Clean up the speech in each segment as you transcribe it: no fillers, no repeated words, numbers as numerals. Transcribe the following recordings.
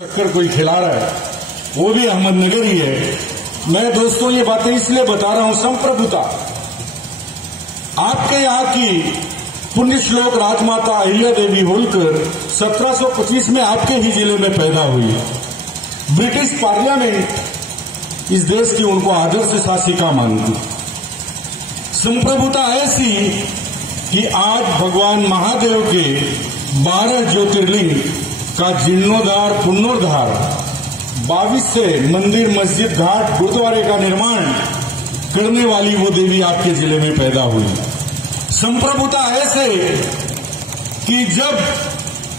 टक्कर कोई खिला रहा है, वो भी अहमदनगर ही है। मैं दोस्तों ये बातें इसलिए बता रहा हूं, संप्रभुता आपके यहाँ की पुण्य श्लोक राजमाता अहिल्या देवी होलकर 1725 में आपके ही जिले में पैदा हुई। ब्रिटिश पार्लियामेंट इस देश की उनको आदर्श शासिका मानती। संप्रभुता ऐसी कि आज भगवान महादेव के 12 ज्योतिर्लिंग का जीर्णोद्धार पुनरोद्धार 22 से मंदिर मस्जिद घाट गुरुद्वारे का निर्माण करने वाली वो देवी आपके जिले में पैदा हुई। संप्रभुता ऐसे कि जब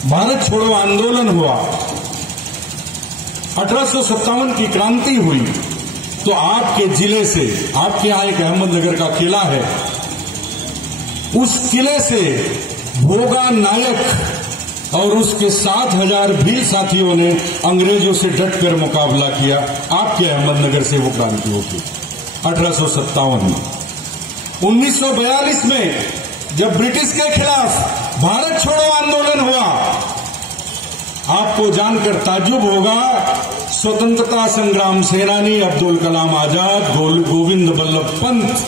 भारत छोड़ो आंदोलन हुआ, 1857 की क्रांति हुई, तो आपके जिले से, आपके यहां एक अहमदनगर का किला है, उस किले से भोगा नायक और उसके 7000 भील साथियों ने अंग्रेजों से डटकर मुकाबला किया। आपके अहमदनगर से वो क्रांति होगी 1857 में। 1942 में जब ब्रिटिश के खिलाफ भारत छोड़ो आंदोलन हुआ, आपको जानकर ताज्जुब होगा, स्वतंत्रता संग्राम सेनानी अब्दुल कलाम आजाद, गोविंद बल्लभ पंत,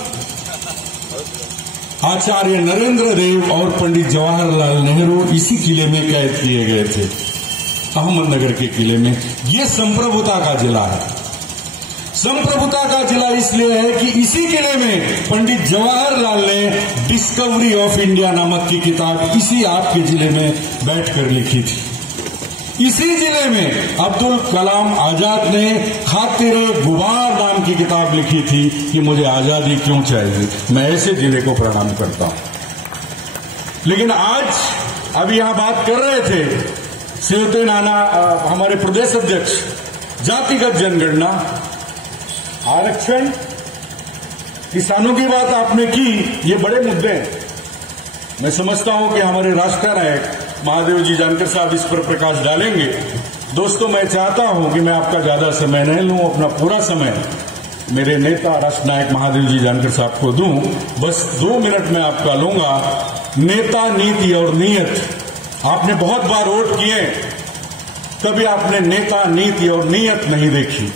आचार्य नरेंद्र देव और पंडित जवाहरलाल नेहरू इसी किले में कैद किए गए थे, अहमदनगर के किले में। ये संप्रभुता का जिला है। संप्रभुता का जिला इसलिए है कि इसी किले में पंडित जवाहरलाल ने डिस्कवरी ऑफ इंडिया नामक की किताब इसी आपके जिले में बैठकर लिखी थी। इसी जिले में अब्दुल कलाम आजाद ने खातिर गुबार नाम की किताब लिखी थी कि मुझे आजादी क्यों चाहिए। मैं ऐसे जिले को प्रणाम करता हूं। लेकिन आज अभी यहां बात कर रहे थे श्रीमती नाना, हमारे प्रदेश अध्यक्ष, जातिगत जनगणना, आरक्षण, किसानों की बात आपने की, ये बड़े मुद्दे हैं। मैं समझता हूं कि हमारे राष्ट्र नायक महादेव जी जानकर साहब इस पर प्रकाश डालेंगे। दोस्तों, मैं चाहता हूं कि मैं आपका ज्यादा समय नहीं लूं, अपना पूरा समय मेरे नेता राष्ट्र नायक महादेव जी जानकर साहब को दूं। बस 2 मिनट में आपका लूंगा। नेता, नीति और नीयत, आपने बहुत बार वोट किए, कभी आपने नेता, नीति और नीयत नहीं देखी।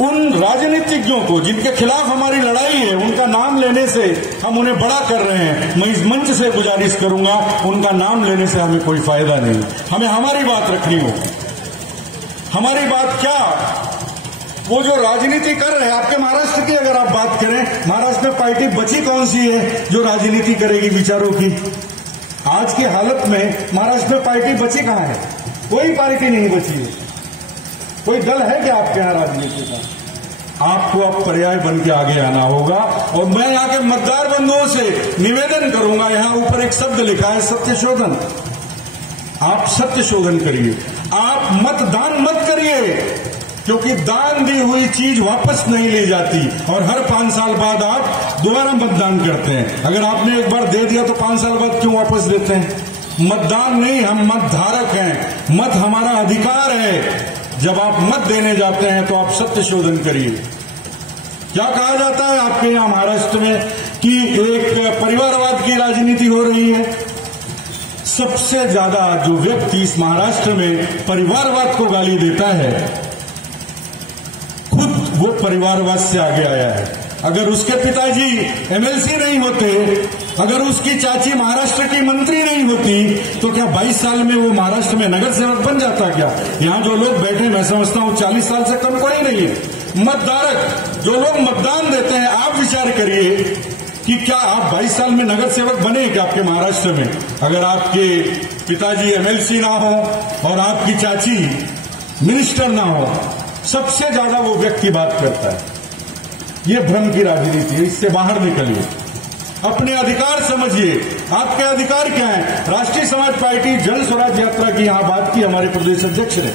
उन राजनीतिज्ञों को जिनके खिलाफ हमारी लड़ाई है, उनका नाम लेने से हम उन्हें बड़ा कर रहे हैं। मैं इस मंच से गुजारिश करूंगा, उनका नाम लेने से हमें कोई फायदा नहीं। हमें हमारी बात रखनी होगी। हमारी बात क्या, वो जो राजनीति कर रहे हैं, आपके महाराष्ट्र की अगर आप बात करें, महाराष्ट्र में पार्टी बची कौन सी है जो राजनीति करेगी विचारों की? आज की हालत में महाराष्ट्र में पार्टी बची कहां है? कोई पार्टी नहीं बची है। कोई दल है क्या आपके यहां राजनीति का? आपको अब पर्याय बन के आगे आना होगा। और मैं यहां के मतदार बंधुओं से निवेदन करूंगा, यहां ऊपर एक शब्द लिखा है, सत्य शोधन। आप सत्य शोधन करिए, आप मतदान मत करिए, क्योंकि दान दी हुई चीज वापस नहीं ली जाती और हर 5 साल बाद आप दोबारा मतदान करते हैं। अगर आपने एक बार दे दिया तो 5 साल बाद क्यों वापस देते हैं? मतदान नहीं, हम मतधारक हैं। मत हमारा अधिकार है। जब आप मत देने जाते हैं तो आप सत्य शोधन करिए। क्या कहा जाता है आपके यहां महाराष्ट्र में कि एक परिवारवाद की राजनीति हो रही है। सबसे ज्यादा जो व्यक्ति इस महाराष्ट्र में परिवारवाद को गाली देता है, खुद वो परिवारवाद से आगे आया है। अगर उसके पिताजी एमएलसी नहीं होते, अगर उसकी चाची महाराष्ट्र की मंत्री नहीं होती, तो क्या 22 साल में वो महाराष्ट्र में नगर सेवक बन जाता? क्या यहां जो लोग बैठे, मैं समझता हूं 40 साल से कम कोई नहीं है। मतदारक जो लोग मतदान देते हैं, आप विचार करिए कि क्या आप 22 साल में नगर सेवक बने क्या आपके महाराष्ट्र में? अगर आपके पिताजी एमएलसी ना हो और आपकी चाची मिनिस्टर ना हो, सबसे ज्यादा वो व्यक्ति बात करता है। ये भ्रम की राजनीति है, इससे बाहर निकलिए, अपने अधिकार समझिए। आपके अधिकार क्या है? राष्ट्रीय समाज पार्टी जन स्वराज यात्रा की यहां बात की हमारे प्रदेश अध्यक्ष ने।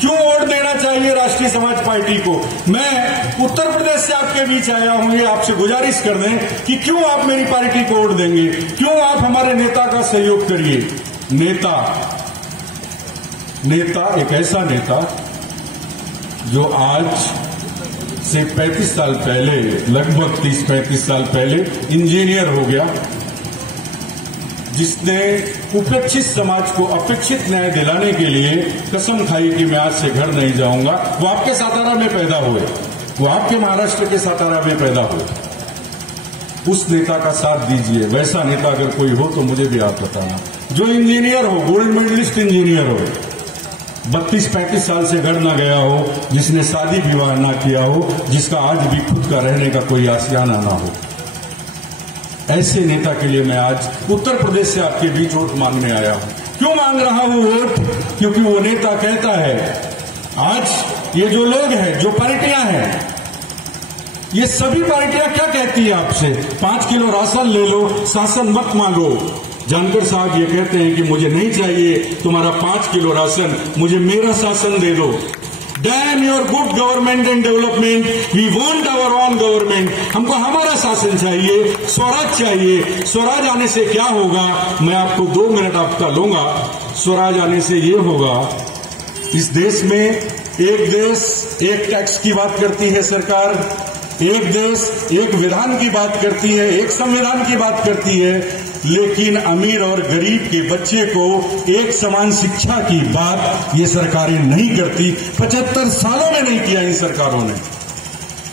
क्यों वोट देना चाहिए राष्ट्रीय समाज पार्टी को? मैं उत्तर प्रदेश से आपके बीच आया हूं, ये आपसे गुजारिश कर दें कि क्यों आप मेरी पार्टी को वोट देंगे, क्यों आप हमारे नेता का सहयोग करिए। नेता एक ऐसा नेता जो आज से 35 साल पहले, लगभग 30-35 साल पहले इंजीनियर हो गया, जिसने उपेक्षित समाज को अपेक्षित न्याय दिलाने के लिए कसम खाई कि मैं आज से घर नहीं जाऊंगा, वो आपके सातारा में पैदा हुए, वो आपके महाराष्ट्र के सातारा में पैदा हुए। उस नेता का साथ दीजिए। वैसा नेता अगर कोई हो तो मुझे भी आप बताना, जो इंजीनियर हो, गोल्ड मेडलिस्ट इंजीनियर हो, 32-35 साल से घर ना गया हो, जिसने शादी विवाह ना किया हो, जिसका आज भी खुद का रहने का कोई आशियाना ना हो। ऐसे नेता के लिए मैं आज उत्तर प्रदेश से आपके बीच वोट मांगने आया हूं। क्यों मांग रहा हूं वोट? क्योंकि वो नेता कहता है, आज ये जो लोग हैं, जो पार्टियां हैं, ये सभी पार्टियां क्या कहती है आपसे? 5 किलो राशन ले लो, शासन मत मांगो। जानकर साहब ये कहते हैं कि मुझे नहीं चाहिए तुम्हारा 5 किलो राशन, मुझे मेरा शासन दे दो। Damn your good government and development, we want our own government. हमको हमारा शासन चाहिए, स्वराज चाहिए। स्वराज आने से क्या होगा? मैं आपको 2 मिनट आपका लूंगा। स्वराज आने से ये होगा, इस देश में एक देश एक टैक्स की बात करती है सरकार, एक देश एक विधान की बात करती है, एक संविधान की बात करती है, लेकिन अमीर और गरीब के बच्चे को एक समान शिक्षा की बात ये सरकारें नहीं करती। 75 सालों में नहीं किया इन सरकारों ने।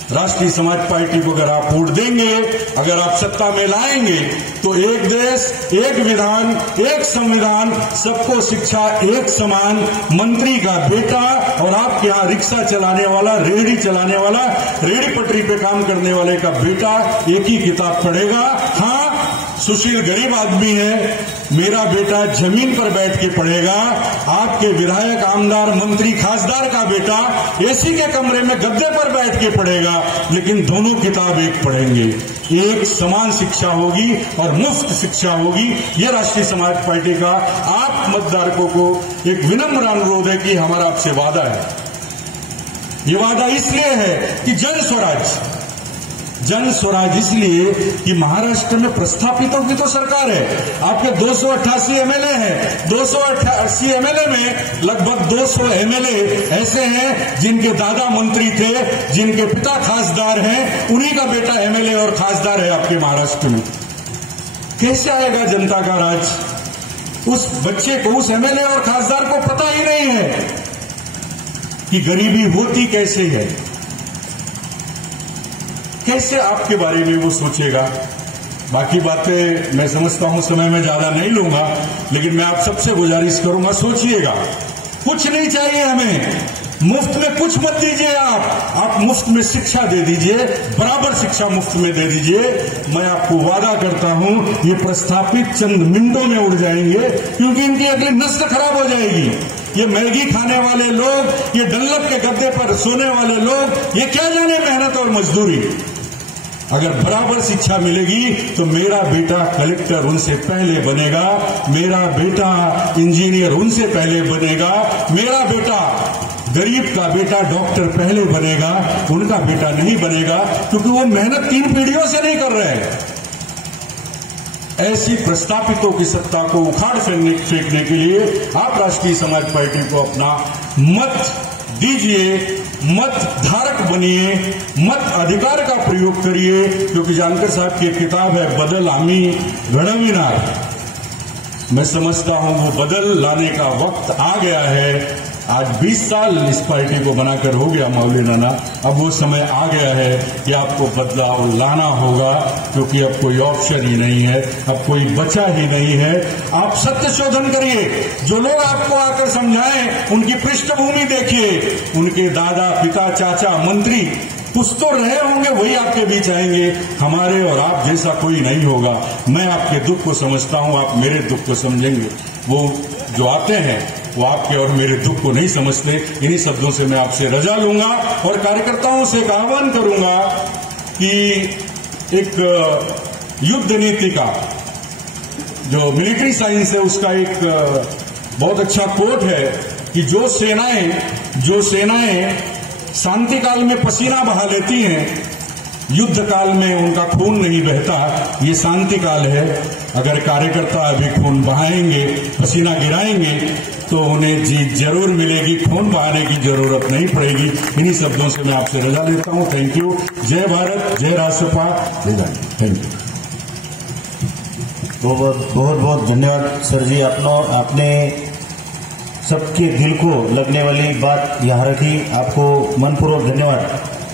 राष्ट्रीय समाज पार्टी को अगर आप वोट देंगे, अगर आप सत्ता में लाएंगे, तो एक देश एक विधान एक संविधान, सबको शिक्षा एक समान, मंत्री का बेटा और आपके यहां रिक्शा चलाने वाला, रेहड़ी चलाने वाला, रेहड़ी पटरी पे काम करने वाले का बेटा एक ही किताब पढ़ेगा। हाँ, सुशील गरीब आदमी है, मेरा बेटा जमीन पर बैठ के पढ़ेगा। आपके विधायक, आमदार, मंत्री, खासदार का बेटा एसी के कमरे में गद्दे पर बैठ के पढ़ेगा, लेकिन दोनों किताब एक पढ़ेंगे। एक समान शिक्षा होगी और मुफ्त शिक्षा होगी। यह राष्ट्रीय समाज पार्टी का आप मतदारकों को एक विनम्र अनुरोध है कि हमारा आपसे वादा है। ये वादा इसलिए है कि जन स्वराज इसलिए कि महाराष्ट्र में प्रस्थापितों की तो सरकार है। आपके 288 एमएलए हैं, 288 एमएलए में लगभग 200 एमएलए ऐसे हैं जिनके दादा मंत्री थे, जिनके पिता खासदार हैं, उन्हीं का बेटा एमएलए और खासदार है आपके महाराष्ट्र में। कैसे आएगा जनता का राज? उस बच्चे को, उस एमएलए और खासदार को पता ही नहीं है कि गरीबी होती कैसे है। कैसे आपके बारे में वो सोचेगा? बाकी बातें मैं समझता हूं, समय में ज्यादा नहीं लूंगा, लेकिन मैं आप सबसे गुजारिश करूंगा, सोचिएगा। कुछ नहीं चाहिए हमें, मुफ्त में कुछ मत दीजिए। आप मुफ्त में शिक्षा दे दीजिए, बराबर शिक्षा मुफ्त में दे दीजिए। मैं आपको वादा करता हूं, ये प्रस्थापित चंद मिनटों में उड़ जाएंगे, क्योंकि इनकी अगली नस्ल खराब हो जाएगी। ये मैगी खाने वाले लोग, ये डल्लब के गद्दे पर सोने वाले लोग, ये क्या जाने मेहनत और मजदूरी। अगर बराबर शिक्षा मिलेगी तो मेरा बेटा कलेक्टर उनसे पहले बनेगा, मेरा बेटा इंजीनियर उनसे पहले बनेगा, मेरा बेटा गरीब का बेटा डॉक्टर पहले बनेगा, उनका बेटा नहीं बनेगा, क्योंकि वो मेहनत 3 पीढ़ियों से नहीं कर रहे हैं। ऐसी प्रस्थापितों की सत्ता को उखाड़ फेंकने के लिए आप राष्ट्रीय समाज पार्टी को अपना मत दीजिए, मत धारक बनिए, मत अधिकार का प्रयोग करिए। क्योंकि जानकर साहब की किताब है बदल आमी घडविनार। मैं समझता हूं वो बदल लाने का वक्त आ गया है। आज 20 साल इस पार्टी को बनाकर हो गया मौली नाना, अब वो समय आ गया है कि आपको बदलाव लाना होगा, क्योंकि अब कोई ऑप्शन ही नहीं है, अब कोई बचा ही नहीं है। आप सत्य शोधन करिए, जो लोग आपको आकर समझाएं उनकी पृष्ठभूमि देखिए, उनके दादा, पिता, चाचा, मंत्री कुछ तो रहे होंगे, वही आपके बीच आएंगे। हमारे और आप जैसा कोई नहीं होगा। मैं आपके दुख को समझता हूं, आप मेरे दुख को समझेंगे। वो जो आते हैं वो आपके और मेरे दुख को नहीं समझते। इन्हीं शब्दों से मैं आपसे रजा लूंगा और कार्यकर्ताओं से एक आह्वान करूंगा कि एक युद्ध नीति का जो मिलिट्री साइंस है, उसका एक बहुत अच्छा कोट है कि जो सेनाएं शांति काल में पसीना बहा लेती हैं, युद्ध काल में उनका खून नहीं बहता। ये शांति काल है। अगर कार्यकर्ता अभी खून बहाएंगे, पसीना गिराएंगे, तो उन्हें जीत जरूर मिलेगी, खून बहाने की जरूरत नहीं पड़ेगी। इन्हीं शब्दों से मैं आपसे रजा लेता हूं। Thank you. जय भारत, जय राष्ट्रपा, जय गांधी। Thank you. बहुत बहुत धन्यवाद सर जी। आपने सबके दिल को लगने वाली बात यहाँ रखी, आपको मनपूर्वक धन्यवाद।